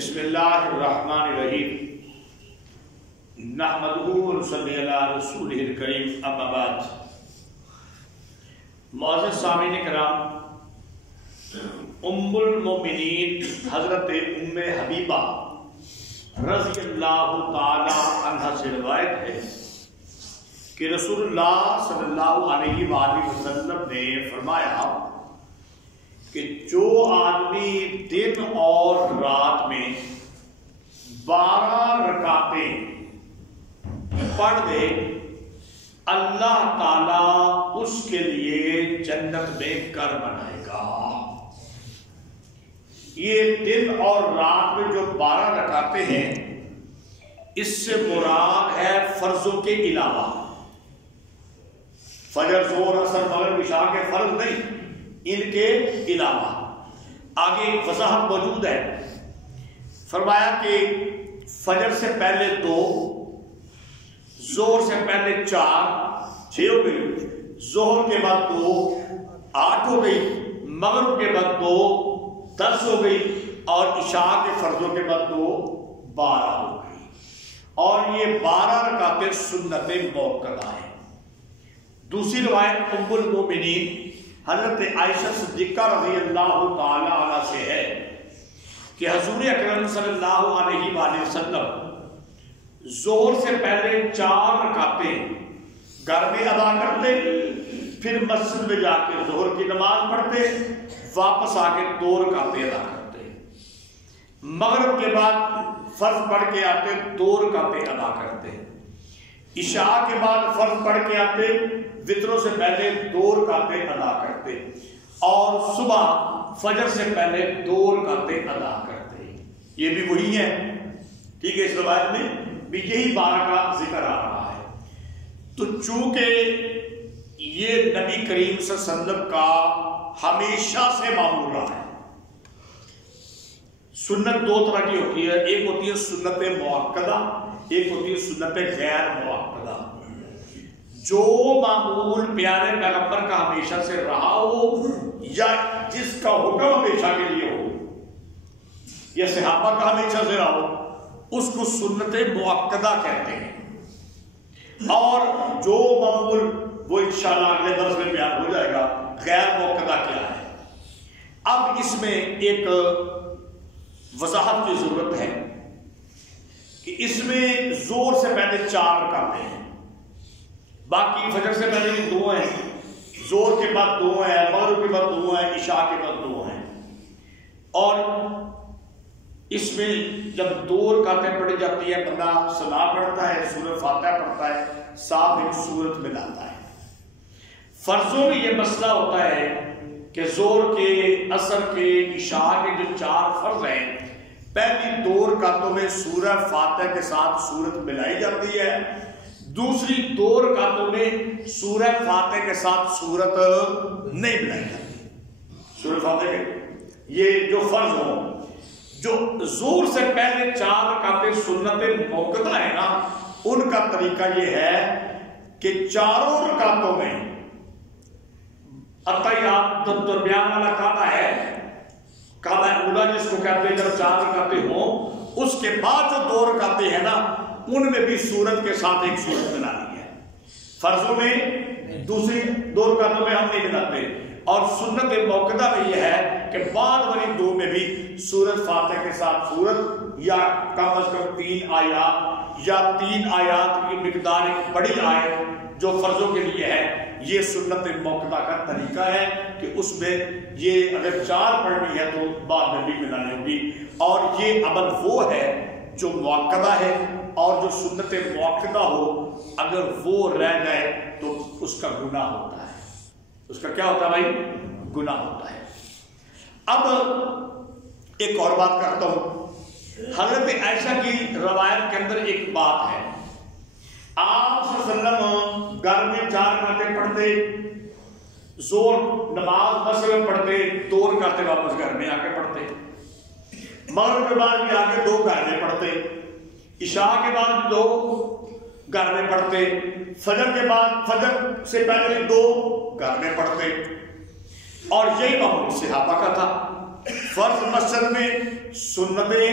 بسم اللہ الرحمن الرحیم نحمدہ ونصلی علی رسولہ الکریم اما بعد۔ معزز سامعین کرام، ام المؤمنین حضرت ام حبیبہ رضی اللہ تعالی عنہ سے روایت ہے کہ رسول اللہ صلی اللہ علیہ وآلہ وسلم نے فرمایا کہ جو آدمی دن اور رات میں 12 رکعتیں پڑھ دے، اللہ تعالیٰ اس کے لیے جنت میں گھر بنائے گا۔ یہ دن اور رات میں جو 12 رکعتیں ہیں، اس سے مراد ہے فرضوں کے علاوہ، فجر ظہر عصر مغرب عشاء کے فرض نہیں، ان کے علاوہ آگے وضاحت موجود ہے۔ فرمایا کہ فجر سے پہلے 2، ظہر سے پہلے 4، 6 ہو گئی، ظہر کے بعد 2، 8 ہو گئی، مغرب کے بعد 2، 10 ہو گئی، اور عشاء کے فرضوں کے بعد 2، 12 ہو گئی۔ اور یہ 12 رکعتیں سنت موقدہ ہیں۔ دوسری روایت ام المؤمنین حضرت عائشہ صدیقہ رضی اللہ تعالی عنہ سے ہے کہ حضور اکرم صلی اللہ علیہ وآلہ وسلم ظہر سے پہلے 4 رکعتیں گھر میں ادا کرتے، پھر مسجد میں جا کے ظہر کی نماز پڑھتے، واپس آ کے 2 رکعتیں ادا کرتے، مغرب کے بعد فرض پڑھ کے آتے 2 رکعتیں ادا کرتے، عشاء کے بعد فرض پڑھ کے آتے، وطروں سے پہلے 2 رکعتیں ادا کرتے، اور صبح فجر سے پہلے 2 رکعتیں ادا کرتے۔ یہ بھی وہی ہے، ٹھیک ہے، اس روایت میں بھی یہی 12 کا ذکر آ رہا ہے۔ تو چونکہ یہ نبی کریم صلی اللہ علیہ وسلم کا ہمیشہ سے معمول رہا ہے۔ سنت 2 طرح کی ہوتی ہے، ایک ہوتی ہے سنت مؤکدہ، ایک ہوتی ہے سنت غیر مؤکدہ۔ جو معمول پیارے پیغمبر کا ہمیشہ سے رہا ہو، یا جس کا حکم ہمیشہ کے لیے ہو، یا صحابہ کا ہمیشہ سے رہا ہو، اس کو سنت مؤکدہ کہتے ہیں۔ اور جو معمول وہ انشاءاللہ اگلے درس میں بیان ہو جائے گا غیر مؤکدہ کیا ہے۔ اب اس میں ایک وضاحت کی ضرورت ہے کہ اس میں زور سے پہلے 4 رکعتیں ہیں، باقی فجر سے پہلے بھی 2 ہیں، ظہر کے بعد 2 ہیں، مغرب کے بعد 2 ہیں، عشاء کے بعد 2 ہیں۔ اور اس میں جب 2 رکعتیں پڑھی جاتی ہیں، بندہ سلام پڑھتا ہے، سورہ فاتحہ پڑھتا ہے، ساتھ ایک سورت ملاتا ہے۔ فرضوں میں یہ مسئلہ ہوتا ہے کہ ظہر کے، عصر کے، عشاء کے جو 4 فرض ہیں، پہلی 2 رکعتوں میں سورہ فاتحہ کے ساتھ سورت ملائی جاتی ہے، دوسری 2 رکعتوں میں سورہ فاتحہ کے ساتھ سورت نہیں ملائی جاتی۔ سورہ فاتحہ کے یہ جو فرض ہوں، جو ظہر سے پہلے 4 رکعتیں سنت موقدہ ہے نا، ان کا طریقہ یہ ہے کہ 4 رکعتوں میں اتحیات درمیان والا کعبہ ہے، کعبہ اولا جس کو کہتے ہیں، جب 4 رکعتیں ہوں، اس کے بعد جو 2 رکعتیں ہیں نا، ان میں بھی سورت کے ساتھ ایک سورت ملانی ہے۔ فرضوں میں دوسری 2 رکعتوں میں ہم نہیں ملاتے، اور سنت موقدہ میں یہ ہے کہ بعد والی 2 میں بھی سورت فاتحہ کے ساتھ سورت، یا کم از کم 3 آیات، یا 3 آیات کی مقدار ایک بڑی آیت جو فرضوں کے لیے ہے۔ یہ سنت موقدہ کا طریقہ ہے کہ اس میں یہ اگر 4 پڑھنی ہے تو بعد میں بھی ملانی ہوگی۔ اور یہ عمل وہ ہے جو موقدہ ہے، اور جو سنت موقدہ ہو اگر وہ رہ گئے تو اس کا گناہ ہوتا ہے۔ اس کا کیا ہوتا ہے بھائی؟ گناہ ہوتا ہے۔ اب ایک اور بات کرتا ہوں۔ حضرت عائشہ کی روایت کے اندر ایک بات ہے، آپ صلی اللہ علیہ وسلم گھر میں 4 رکعتیں پڑھتے، ظہر نماز مسجد میں پڑھتے، 2 رکعتیں واپس گھر میں آ کے پڑھتے، مغرب کے بعد بھی آگے 2 گھر میں پڑھتے، عشاء کے بعد 2 گھر میں پڑھتے، فجر کے بعد، فجر سے پہلے 2 گھر میں پڑھتے۔ اور یہی معمول صحابہ کا تھا۔ فرض مسجد میں، سنتیں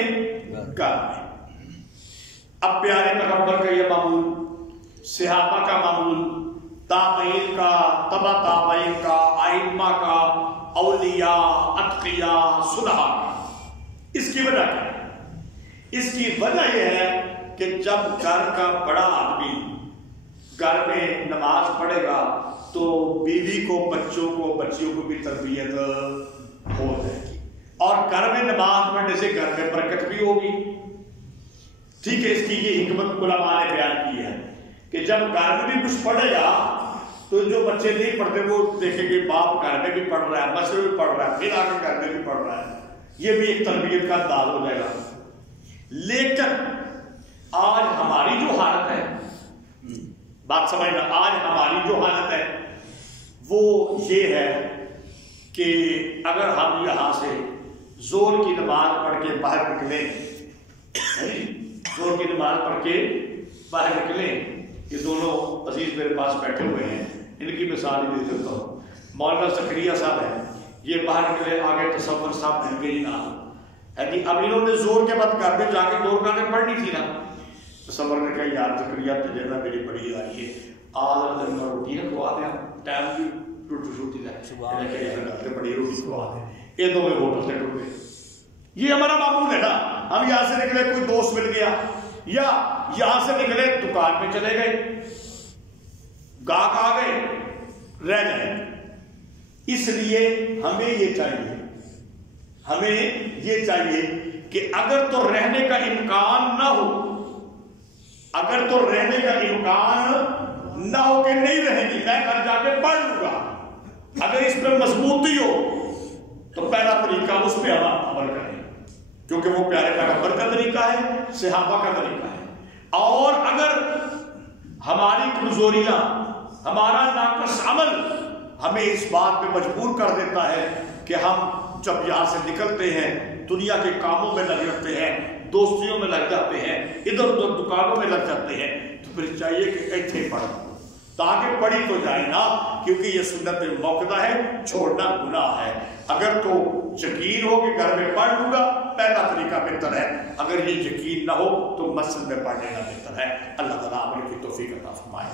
گھر میں۔ اب پیارے پیغمبر کا یہ معمول، صحابہ کا معمول، تابعین کا، تبع تابعین کا، ائمہ کا، اولیاء، اتقیاء، صلحاء کا، اس کی وجہ کیا ہے؟ اس کی وجہ یہ ہے کہ جب گھر کا بڑا آدمی گھر میں نماز پڑھے گا تو بیوی کو، بچوں کو، بچیوں کو بھی تربیت ہو جائے گی، اور گھر میں نماز پڑھنے سے گھر میں برکت بھی ہوگی۔ ٹھیک ہے، اس کی یہ حکمت علماء نے بیان کی ہے کہ جب گھر میں بھی کچھ پڑھے گا تو جو بچے نہیں پڑھتے وہ دیکھیں گے باپ گھر میں بھی پڑھ رہا ہے، مسجد میں بھی پڑھ رہا ہے، پھر آگے گھر میں بھی پڑھ رہا ہے، یہ بھی ایک تربیت کا انداز ہو جائے گا۔ لیکن آج ہماری جو حالت ہے، بات سمجھنا، آج ہماری جو حالت ہے وہ یہ ہے کہ اگر ہم یہاں سے زور کی نماز پڑھ کے باہر نکلیں، زور کی نماز پڑھ کے باہر نکلیں، یہ دونوں عزیز میرے پاس بیٹھے ہوئے ہیں، ان کی مثال ہی دے دیتا ہوں۔ مولانا زکریا صاحب ہیں، یہ باہر نکلے، آگے تصور صاحب مل گئی نا ہے کہ اب انہوں نے زور کے بعد گھر میں جا کے 2 رکعتیں پڑھنی تھی نا، تصور نے کہا یار زکریا تجھے نا میری بڑی آئی ہے، آج دن میں روٹی نہ کھوا دیں، ٹائم بھی روٹی ہے، بڑی روٹی کھوا دیں، یہ دو میں ہوٹل سے ٹوٹ گئے۔ یہ ہمارا معمول ہے نا، ہم یہاں سے نکلے، کوئی دوست مل گیا، یا یہاں سے نکلے دکان میں چلے گئے، گاہک آ گئے، رہ جائیں۔ اس لیے ہمیں یہ چاہیے، ہمیں یہ چاہیے کہ اگر تو رہنے کا امکان نہ ہو، اگر تو رہنے کا امکان نہ ہو کہ نہیں رہیں گی، میں گھر جا کے پڑھ لوں گا، اگر اس پہ مضبوطی ہو تو پہلا طریقہ اس پہ ہم عمل کریں، کیونکہ وہ پیارے پیغمبر کا طریقہ ہے، صحابہ کا طریقہ ہے۔ اور اگر ہماری کمزوریاں، ہمارا ناقص عمل ہمیں اس بات پہ مجبور کر دیتا ہے کہ ہم جب یہاں سے نکلتے ہیں دنیا کے کاموں میں لگ جاتے ہیں، دوستیوں میں لگ جاتے ہیں، ادھر ادھر دکانوں میں لگ جاتے ہیں، تو پھر چاہیے کہ ایتھے پڑھ تاکہ پڑھی تو جائے نا، کیونکہ یہ سنت موقدہ ہے، چھوڑنا گناہ ہے۔ اگر تو یقین ہو کہ گھر میں پڑھ لوں گا، پہلا طریقہ بہتر ہے، اگر یہ یقین نہ ہو تو مسجد میں پڑھ لینا بہتر ہے۔ اللہ تعالیٰ عمل کی توفیق عطا فرمائے۔